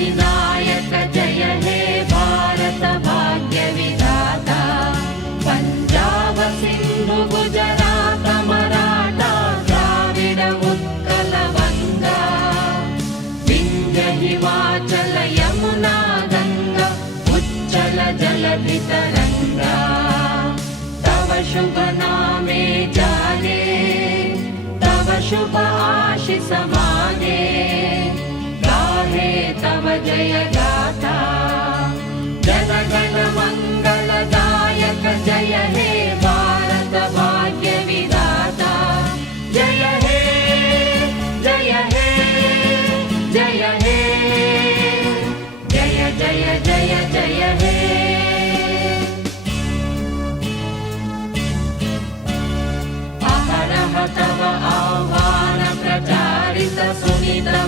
अधिनायक जय हे भारत भाग्य विधाता पंजाब सिंधु गुजरात मराठा द्राविड उत्कल बंगा विंध्य हिमाचल यमुना गंगा उच्चल जलधि तरंगा तव शुभ नामे जागे तव शुभ आशीष मागे।